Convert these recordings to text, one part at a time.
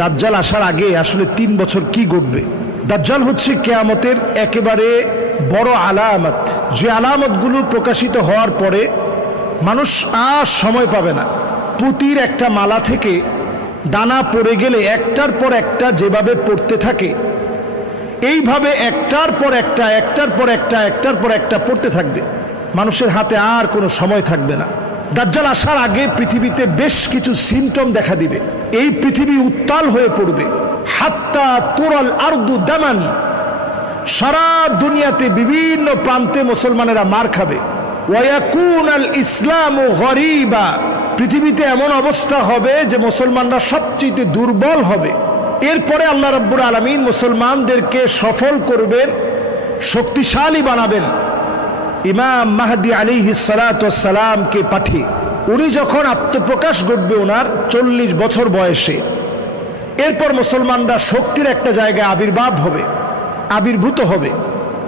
দাজ্জাল আসার আগে আসলে তিন বছর কি ঘটবে? দাজ্জাল হচ্ছে কেয়ামতের একেবারে বড় আলামত। যে আলামতগুলো প্রকাশিত হওয়ার পরে মানুষ আর সময় পাবে না। পুতির একটা মালা থেকে দানা পড়ে গেলে একটার পর একটা যেভাবে পড়তে থাকে, এইভাবে একটার পর একটা, একটার পর একটা, একটার পর একটা পড়তে থাকবে। মানুষের হাতে আর কোনো সময় থাকবে না। দাজ্জাল আসার আগে পৃথিবীতে বেশ কিছু সিমটম দেখা দিবে। এই পৃথিবী উত্তাল হয়ে পড়বে। হাত্তা তুরাল আরদু দামান। সারা দুনিয়াতে বিভিন্ন প্রান্তে মুসলমানেরা মার খাবে। ওয়াকুন আল ইসলাম ও গরিবা। পৃথিবীতে এমন অবস্থা হবে যে মুসলমানরা সবচেয়ে দুর্বল হবে। এরপরে আল্লাহ রব্বুর আলমিন মুসলমানদেরকে সফল করবেন, শক্তিশালী বানাবেন। ইমাম মাহাদি আলী সালাতামকে পাঠিয়ে, উনি যখন আত্মপ্রকাশ ঘটবে ওনার চল্লিশ বছর বয়সে, এরপর মুসলমানরা শক্তির একটা জায়গায় আবির্ভাব হবে, আবির্ভূত হবে।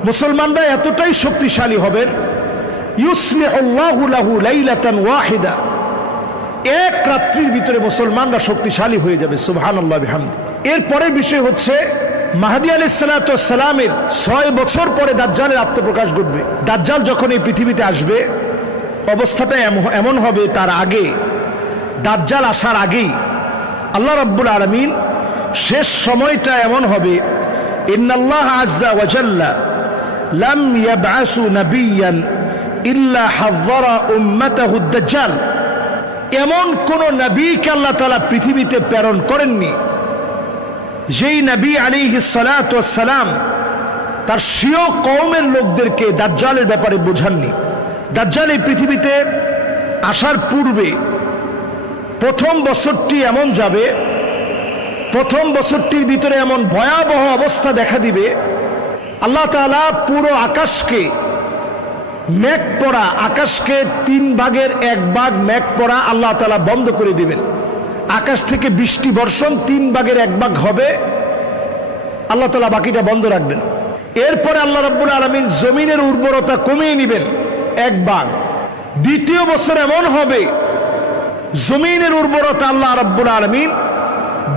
মুসলমানরা এতটাই শক্তিশালী হবেন ওয়াহিদা। এক রাত্রির ভিতরে মুসলমানরা শক্তিশালী হয়ে যাবে সুবহান আল্লাহ এরপরের বিষয় হচ্ছে মাহাদি আলি সালামের ছয় বছর পরে দাজ্জালের আত্মপ্রকাশ ঘটবে। দাজ্জাল যখন এই পৃথিবীতে আসবে, অবস্থাটা এমন হবে তার আগে, দাজ্জাল আসার আগেই আল্লাহ রব্বুল আলমিন শেষ সময়টা এমন হবে, ইন্নাল্লাহ আজ্জা ওয়াজাল্লা লাম ইয়াবআসু নাবিয়ান ইল্লা হাযযারা উম্মাতাহু দাজ্জাল। এমন কোন নবীকে আল্লাহ তাআলা পৃথিবীতে প্রেরণ করেননি। যেই নবী সালাতু সালাম তার স্বীয় কওমের লোকদেরকে দাজ্জালের ব্যাপারে বোঝাননি। দাজ্জাল এই পৃথিবীতে আসার পূর্বে প্রথম বছরটি এমন যাবে, প্রথম বছরটির ভিতরে এমন ভয়াবহ অবস্থা দেখা দিবে, আল্লাহ তাআলা পুরো আকাশকে মেঘ পড়া আকাশকে তিন ভাগের এক ভাগ মেঘ পড়া আল্লাহ তাআলা বন্ধ করে দিবেন। আকাশ থেকে বৃষ্টি বর্ষণ, তিন ভাগের এক ভাগ হবে। আল্লাহ তাআলা বাকিটা বন্ধ রাখবেন। এরপরে আল্লাহ রাব্বুল আলামিন জমিনের উর্বরতা কমিয়ে নেবেন এক ভাগ দ্বিতীয় বছর এমন হবে, জমিনের উর্বরতা আল্লাহ রাব্বুল আলামিন,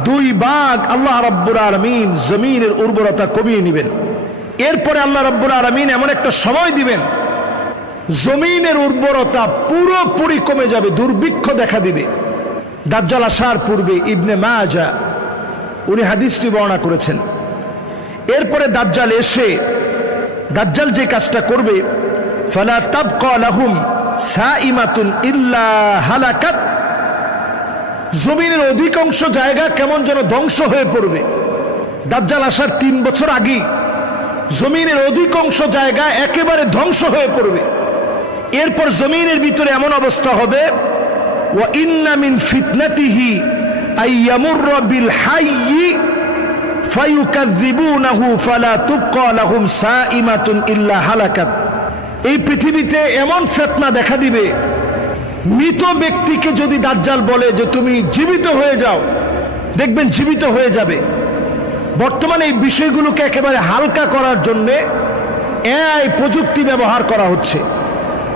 দুই ভাগ আল্লাহ রাব্বুল আলামিন জমিনের উর্বরতা কমিয়ে নেবেন। এরপরে আল্লাহ রাব্বুল আলামিন এমন একটা সময় দিবেন, জমিনের উর্বরতা পুরোপুরি কমে যাবে, দুর্ভিক্ষ দেখা দিবে। দাজ্জাল আসার পূর্বে ইবনে মাজা, উনি হাদিসটি বর্ণনা করেছেন। এরপরে দাজ্জাল এসে, দাজ্জাল যে কাজটা করবে, ফালা তাবকা লাহুম সাইমাতুন ইল্লা হালাকাত। জমিনের অধিকাংশ জায়গা কেমন যেন ধ্বংস হয়ে পড়বে। দাজ্জাল আসার তিন বছর আগে জমিনের অধিকাংশ জায়গা একেবারে ধ্বংস হয়ে পড়বে। এরপর জমিনের ভিতরে এমন অবস্থা হবে ইন্না মিন ফিতনাতিহি আইয়ামুর বিল হাইয়ি ফায়ুকাযযিবুনাহু ফালা তুবকা লাহুম সাইমাতুন ইল্লা হালাকাত। এই পৃথিবীতে এমন ফেতনা দেখা দিবে, মৃত ব্যক্তিকে যদি দাজ্জাল বলে যে তুমি জীবিত হয়ে যাও, দেখবেন জীবিত হয়ে যাবে। বর্তমানে এই বিষয়গুলোকে একেবারে হালকা করার জন্যে এআই প্রযুক্তি ব্যবহার করা হচ্ছে।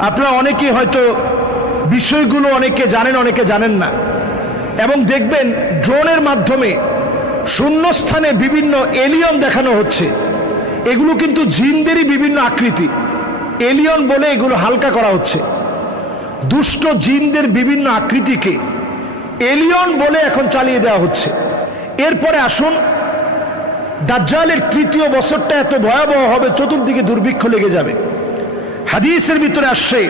আপনারা অনেকেই হয়তো বিষয়গুলো অনেকে জানেন অনেকে জানেন না। এবং দেখবেন, ড্রোনের মাধ্যমে শূন্যস্থানে বিভিন্ন এলিয়ন দেখানো হচ্ছে। এগুলো কিন্তু জিনদেরই বিভিন্ন আকৃতি। এলিয়ন বলে এগুলো হালকা করা হচ্ছে। দুষ্ট জিনদের বিভিন্ন আকৃতিকে এলিয়ন বলে এখন চালিয়ে দেওয়া হচ্ছে। এরপরে আসুন, দাজ্জালের তৃতীয় বছরটা এত ভয়াবহ হবে, চতুর্দিকে দুর্ভিক্ষ লেগে যাবে। হাদিসের ভিতরে আসছে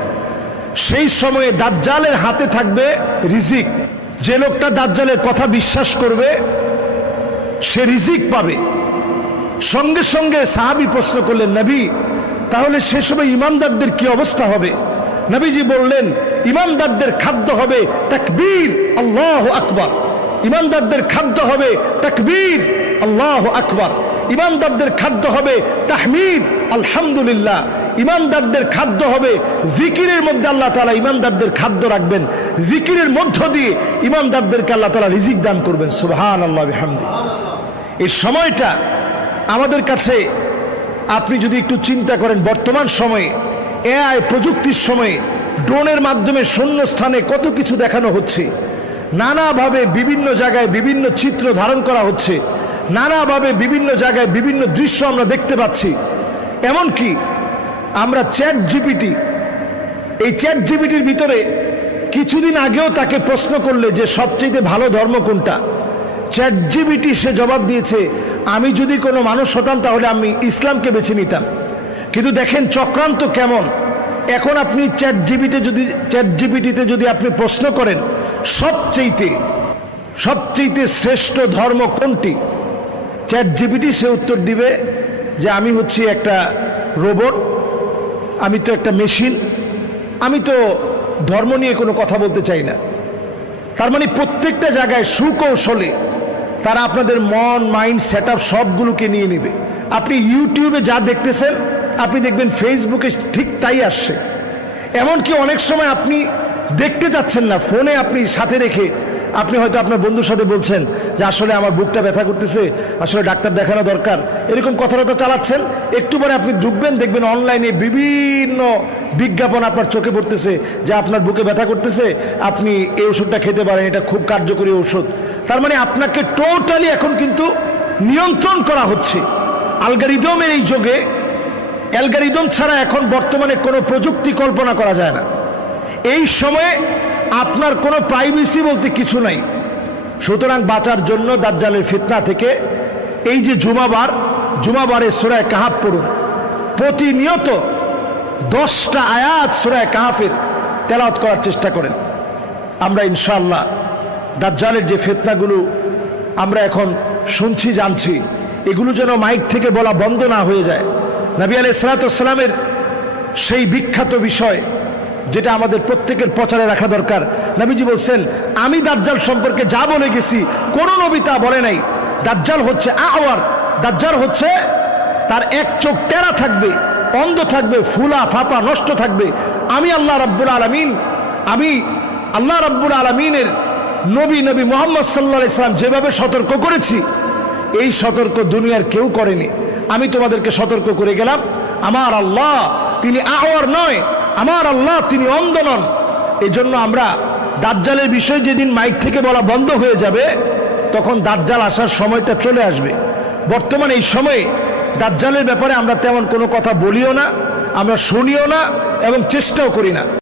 সেই সময়ে দাজ্জালের হাতে থাকবে রিজিক। যে লোকটা দাজ্জালের কথা বিশ্বাস করবে, সে রিজিক পাবে। সঙ্গে সঙ্গে সাহাবি প্রশ্ন করলেন, নবী, তাহলে সে সময় ইমানদারদের কি অবস্থা হবে? নবীজি বললেন ইমানদারদের খাদ্য হবে তাকবীর, আল্লাহ আকবার। ইমানদারদের খাদ্য হবে তাকবীর, আল্লাহ আকবার। ইমানদারদের খাদ্য হবে তাহমিদ, আলহামদুলিল্লাহ। ইমানদারদের খাদ্য হবে, জিকিরের মধ্যে আল্লাহ তালা ইমানদারদের খাদ্য রাখবেন। জিকিরের মধ্য দিয়ে ইমানদারদেরকে আল্লাহ তালা রিজিক দান করবেন। সুবহান আল্লাহ এই সময়টা আমাদের কাছে আপনি যদি একটু চিন্তা করেন, বর্তমান সময়ে এআই প্রযুক্তির সময়ে ড্রোনের মাধ্যমে শূন্য স্থানে কত কিছু দেখানো হচ্ছে, নানাভাবে বিভিন্ন জায়গায় বিভিন্ন চিত্র ধারণ করা হচ্ছে, নানাভাবে বিভিন্ন জায়গায় বিভিন্ন দৃশ্য আমরা দেখতে পাচ্ছি। এমনকি আমরা চ্যাট জিপিটি এই চ্যাট জিপিটির ভিতরে কিছুদিন আগেও তাকে প্রশ্ন করলে যে সবচেয়ে ভালো ধর্ম কোনটা? চ্যাট জিপিটি সে জবাব দিয়েছে, আমি যদি কোনো মানুষ হতাম তাহলে আমি ইসলামকে বেছে নিতাম। কিন্তু দেখেন চক্রান্ত কেমন? এখন আপনি চ্যাট জিবিতে যদি চ্যাট জিপিটিতে যদি আপনি প্রশ্ন করেন, সবচেয়েতে সবচেয়েতে শ্রেষ্ঠ ধর্ম কোনটি? চ্যাট জিপিটি সে উত্তর দিবে যে আমি হচ্ছি একটা রোবট আমি তো একটা মেশিন, আমি তো ধর্ম নিয়ে কোনো কথা বলতে চাই না। তার মানে প্রত্যেকটা জায়গায় সুকৌশলে তারা আপনাদের মন, মাইন্ড সেট সবগুলোকে নিয়ে নেবে। আপনি ইউটিউবে যা দেখতেছেন, আপনি দেখবেন ফেসবুকে ঠিক তাই আসছে। এমনকি অনেক সময় আপনি দেখতে যাচ্ছেন না, ফোনে আপনি সাথে রেখে আপনি হয়তো আপনার বন্ধুর সাথে বলছেন যে আসলে আমার বুকটা ব্যথা করতেছে, আসলে ডাক্তার দেখানো দরকার। এরকম কথাবার্তা চালাচ্ছেন। একটু পরে আপনি ঢুকবেন, দেখবেন অনলাইনে বিভিন্ন বিজ্ঞাপন আপনার চোখে পড়তেছে যে আপনার বুকে ব্যথা করতেছে, আপনি এই ওষুধটা খেতে পারেন, এটা খুব কার্যকরী ওষুধ। তার মানে আপনাকে টোটালি এখন কিন্তু নিয়ন্ত্রণ করা হচ্ছে। আলগারিদমের এই যুগে অ্যালগারিদম ছাড়া এখন বর্তমানে কোনো প্রযুক্তি কল্পনা করা যায় না। এই সময়ে আপনার কোনো প্রাইভেসি বলতে কিছু নাই। সুতরাং বাঁচার জন্য দাজ্জালের ফিতনা থেকে এই যে জুমাবার জুমাবারে সুরায় কাহাব পড়ুন। প্রতিনিয়ত দশটা আয়াত সুরায় কাহাফের তেলাওয়াত করার চেষ্টা করেন। আমরা ইনশাল্লাহ দাজ্জালের যে ফেতনাগুলো আমরা এখন শুনছি, জানছি, এগুলো যেন মাইক থেকে বলা বন্ধ না হয়ে যায়। নবী আলাই সালাতামের সেই বিখ্যাত বিষয় যেটা আমাদের প্রত্যেকের প্রচারে রাখা দরকার। নবীজি বলছেন, আমি দাজ্জাল সম্পর্কে যা বলে গেছি, কোন নবী তা বলে নাই। দাজ্জাল হচ্ছে আওয়ার, দাজ্জাল হচ্ছে তার এক চোখ টেরা থাকবে, অন্ধ থাকবে, ফুলা ফাপা নষ্ট থাকবে। আমি আল্লাহ রাব্বুল আলমিন, আমি আল্লাহ রাব্বুল আলমিনের নবী নবী মোহাম্মদ সাল্লা ইসলাম যেভাবে সতর্ক করেছি, এই সতর্ক দুনিয়ার কেউ করেনি। আমি তোমাদেরকে সতর্ক করে গেলাম। আমার আল্লাহ, তিনি আওয়ার নয় আমার আল্লাহ, তিনি অন্ধ নন। এই জন্য আমরা দাজ্জালের বিষয় যেদিন মাইক থেকে বলা বন্ধ হয়ে যাবে, তখন দাজ্জাল আসার সময়টা চলে আসবে। বর্তমানে এই সময়ে দাজ্জালের ব্যাপারে আমরা তেমন কোনো কথা বলিও না, আমরা শুনিও না, এবং চেষ্টাও করি না।